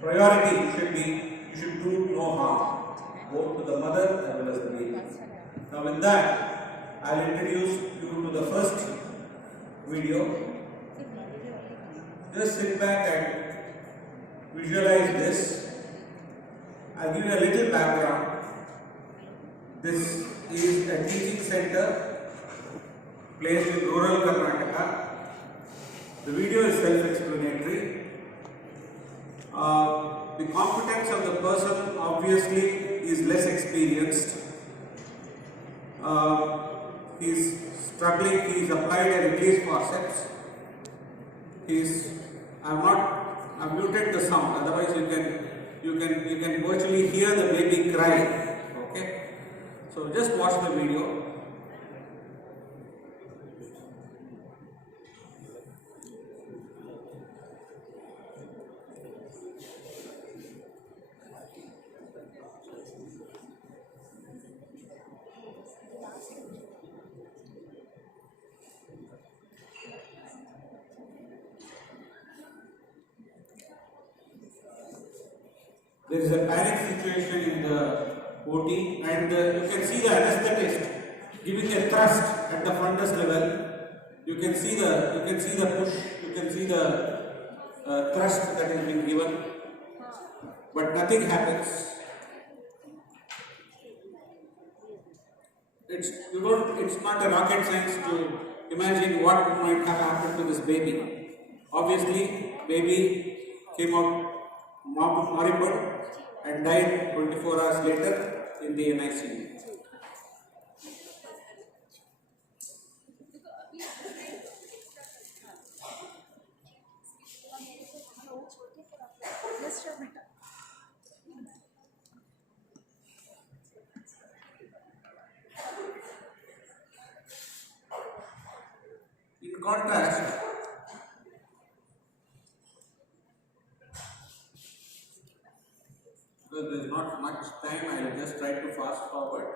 priority should be you should do no harm, both to the mother as well as the baby. Now with that, I'll introduce you to the first video. Just sit back and visualize this. I'll give you a little background. This is a teaching center placed in rural Karnataka. The video is self-explanatory. The competence of the person obviously is less experienced. He's struggling, he's applied a release forceps. I've muted the sound, otherwise you can virtually hear the baby cry. Okay? So just watch the video. There is a panic situation in the OT, and you can see the anesthetist giving a thrust at the fundus level. You can see the push. You can see the thrust that is being given, but nothing happens. It's not a rocket science to imagine what might have happened to this baby. Obviously, baby came out moribund and died 24 hours later in the NICU. In contrast, because there is not much time, I will just try to fast forward.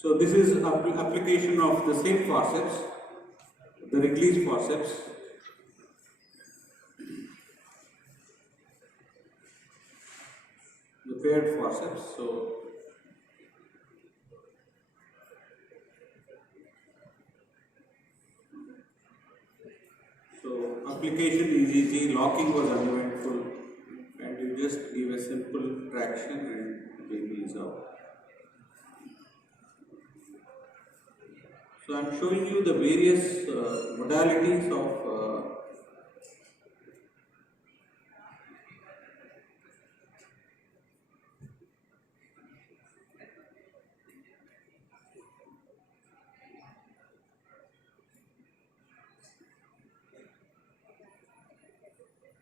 So this is application of the same forceps, the Wrigley's forceps. The paired forceps. So application is easy, locking was uneventful, and you just give a simple traction and baby is out. So I am showing you the various modalities of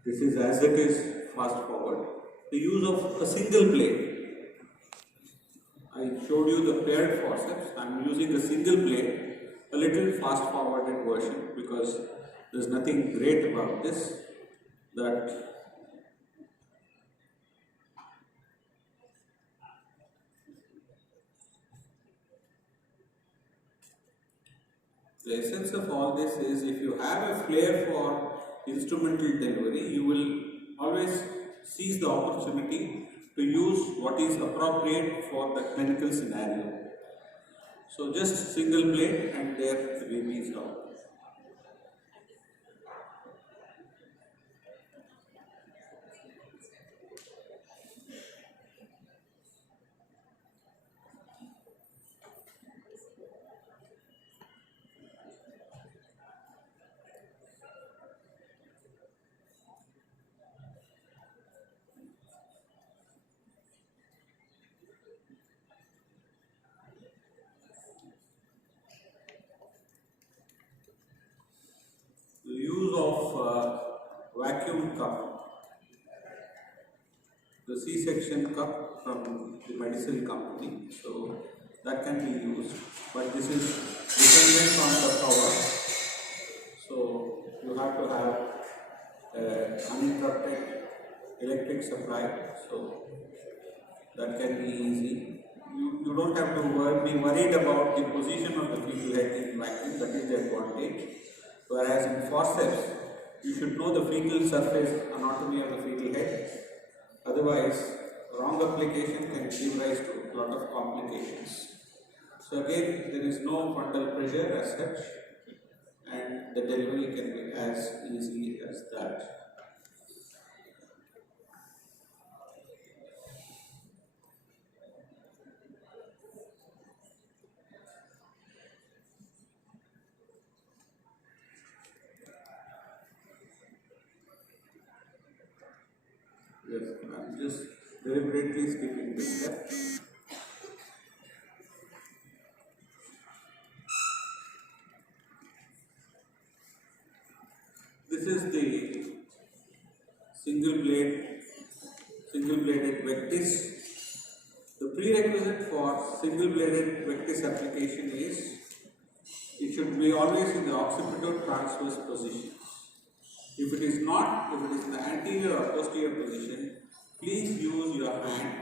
this is as it is fast forward. The use of a single blade. I showed you the paired forceps. I am using a single blade, a little fast forwarded version because there is nothing great about this. That the essence of all this is, if you have a flair for instrumental delivery, you will always seize the opportunity to use what is appropriate for the clinical scenario. So just single blade and there the baby is out. The use of vacuum cup, the C-section cup from the medicine company, so that can be used, but this is dependent on the power, so you have to have uninterrupted electric supply, so that can be easy. You don't have to be worried about the position of the fetal head in vacuum, that is the advantage. Whereas in forceps, you should know the fetal surface anatomy of the fetal head. Otherwise, wrong application can give rise to a lot of complications. So again, there is no fundal pressure as such, and the delivery can be as easy as that. Yes, I am just deliberately skipping this step. This is the single bladed Vectis. The prerequisite for single bladed Vectis application is it should be always in the occipital transverse position. If it is not, if it is in the anterior or posterior position, please use your hand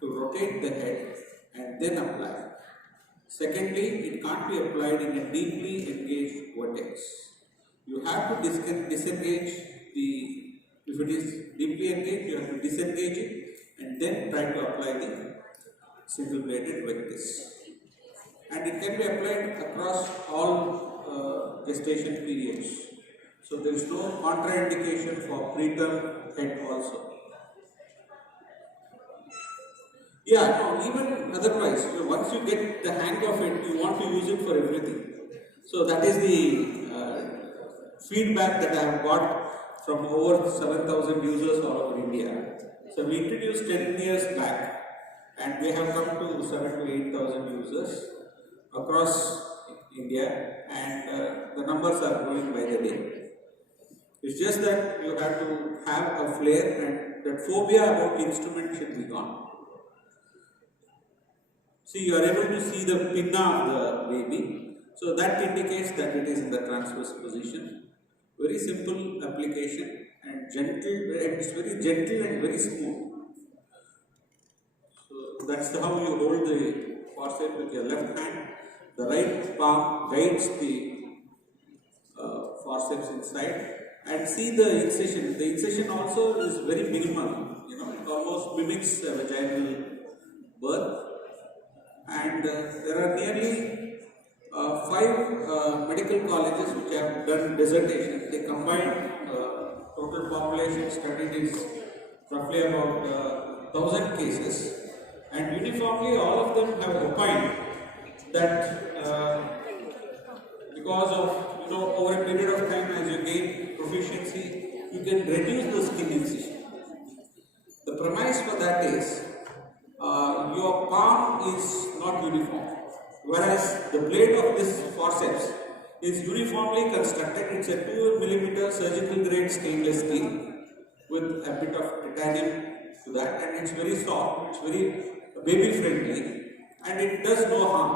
to rotate the head and then apply. Secondly, it can't be applied in a deeply engaged vertex. You have to disengage if it is deeply engaged, you have to disengage it and then try to apply the single bladed Vectis. And it can be applied across all gestation periods. So there is no contraindication for preterm head also. Yeah, no, even otherwise, once you get the hang of it, you want to use it for everything. So that is the feedback that I have got from over 7,000 users all over India. So we introduced 10 years back and we have come to 7,000 to 8,000 users across India, and the numbers are growing by the day. It's just that you have to have a flair, and that phobia about instrument should be gone. See, you are able to see the pinna of the baby, so that indicates that it is in the transverse position. Very simple application and gentle, it's very gentle and very smooth. So that's how you hold the forceps with your left hand. The right palm guides the forceps inside, and see the incision. The incision also is very minimal, it almost mimics a vaginal birth. And there are nearly 5 medical colleges which have done dissertations. They combined total population studied is roughly about 1,000 cases, and uniformly all of them have opined that because of over a period of time, as you gain proficiency, you can reduce the skin incision. The premise for that is your palm is not uniform, whereas the blade of this forceps is uniformly constructed. It's a 2 mm surgical grade stainless steel with a bit of titanium to that, and it's very soft, it's very baby friendly, and it does no harm.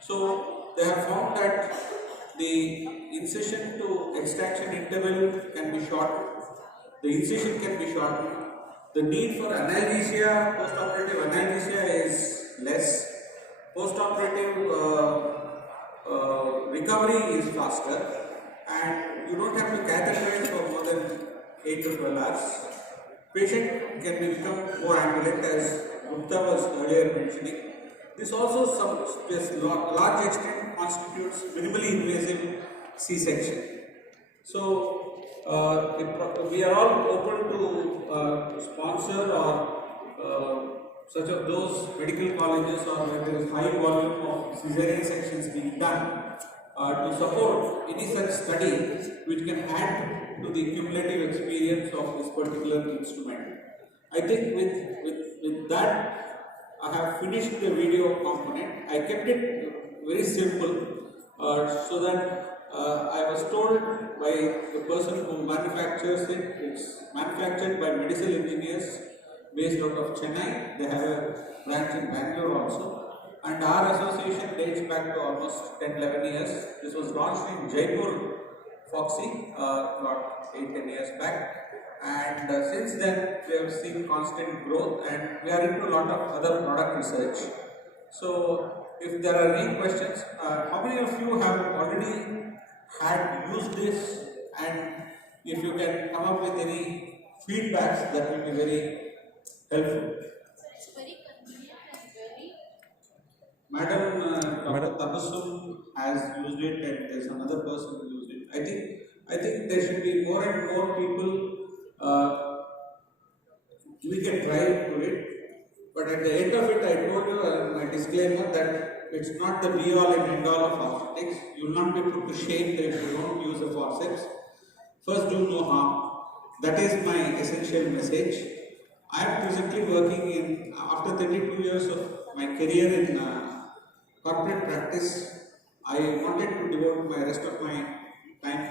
So they have found that the incision to extraction interval can be shortened, the incision can be shortened, the need for analgesia, post-operative analgesia is less, post-operative recovery is faster, and you don't have to catheterize for more than 8 to 12 hours. Patient can become more ambulant, as Gupta was earlier mentioning. This also to a large extent constitutes minimally invasive C-section. So we are all open to sponsor or such of those medical colleges or where there is high volume of cesarean sections being done to support any such study which can add to the cumulative experience of this particular instrument. I think with that, I have finished the video component. I kept it very simple so that I was told by the person who manufactures it. It's manufactured by medical engineers based out of Chennai. They have a branch in Bangalore also. And our association dates back to almost 10-11 years. This was launched in Jaipur, Foxy, about 8-10 years back. And since then, we have seen constant growth, and we are into a lot of other product research. So, if there are any questions, how many of you have already had used this, and if you can come up with any feedbacks, that will be very helpful. So it's very convenient and very. Madam, Dr. Tabassum has used it, and there's another person who used it. I think there should be more and more people we can try to it, but at the end of it, I told you my disclaimer that it's not the be all and end all of orthotics. You will not be put to shame that if you don't use the forceps. First, do no harm. That is my essential message. I am presently working in, after 32 years of my career in corporate practice, I wanted to devote my rest of my time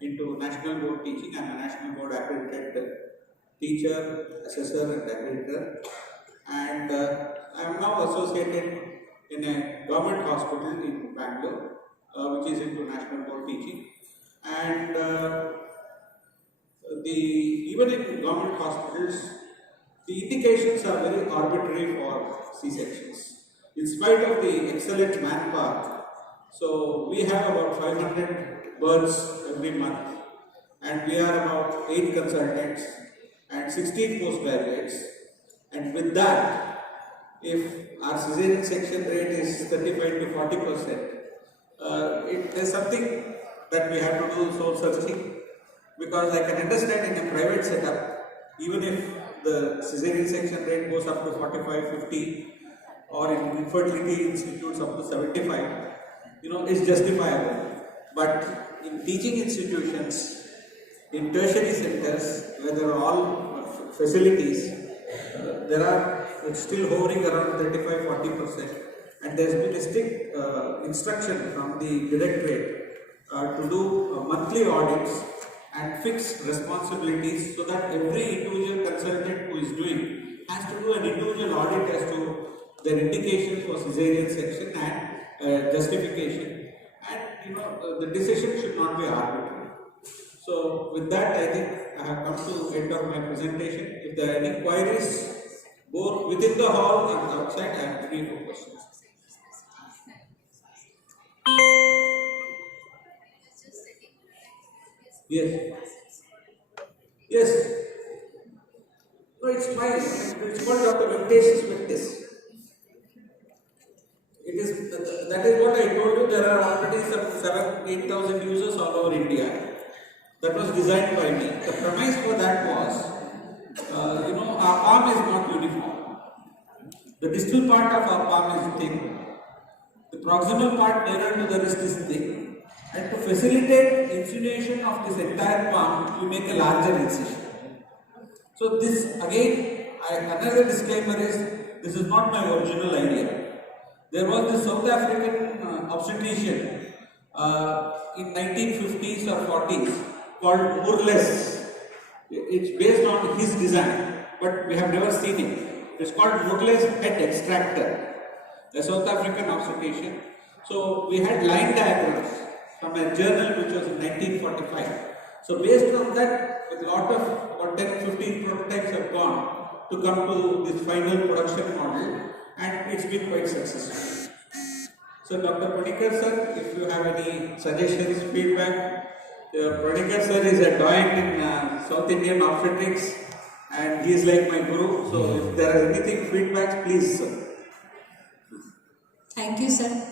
into national board teaching. I am a national board accredited teacher, assessor and accreditor, and I am now associated in a government hospital in Bangalore, which is into national board teaching, and even in government hospitals, the indications are very arbitrary for C-sections. In spite of the excellent manpower, so we have about 500 births every month, and we are about 8 consultants and 16 postgraduates, and with that, if our cesarean section rate is 35 to 40%, there's something that we have to do soul searching, because I can understand in a private setup, even if the cesarean section rate goes up to 45, 50, or in infertility institutes up to 75, it's justifiable. But in teaching institutions, in tertiary centers, where there are all facilities, it's still hovering around 35-40%, and there has been a strict instruction from the directorate to do monthly audits and fix responsibilities, so that every individual consultant who is doing has to do an individual audit as to their indication for cesarean section and justification, and the decision should not be arbitrary. So with that, I think I have come to the end of my presentation. If there are any queries, both within the hall and outside. I have 3-4 questions. Yes. Yes. No, it's fine. It's called Dr. Venkatesh's witness. It is that is what I told you. There are already some 7,000-8,000 users all over India. That was designed by me. The premise for that was, our palm is not uniform. The distal part of our palm is thin. The proximal part nearer to the wrist is thick. And to facilitate insinuation of this entire palm, you make a larger incision. So this again, another disclaimer is, this is not my original idea. There was this South African obstetrician in 1950s or 40s called Moorles. It's based on his design, but we have never seen it. It's called Moorles head extractor, a South African obstetrician. So we had line diagrams from a journal which was in 1945. So based on that, with a lot of about 10-15 prototypes have gone to come to this final production model, and it's been quite successful. So Dr. Panikkar sir, if you have any suggestions, feedback, Panikkar sir is a doyen in South Indian obstetrics and he is like my guru. So if there are anything feedback, please sir. Thank you, sir.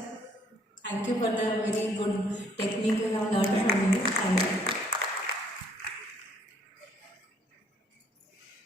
Thank you for the very good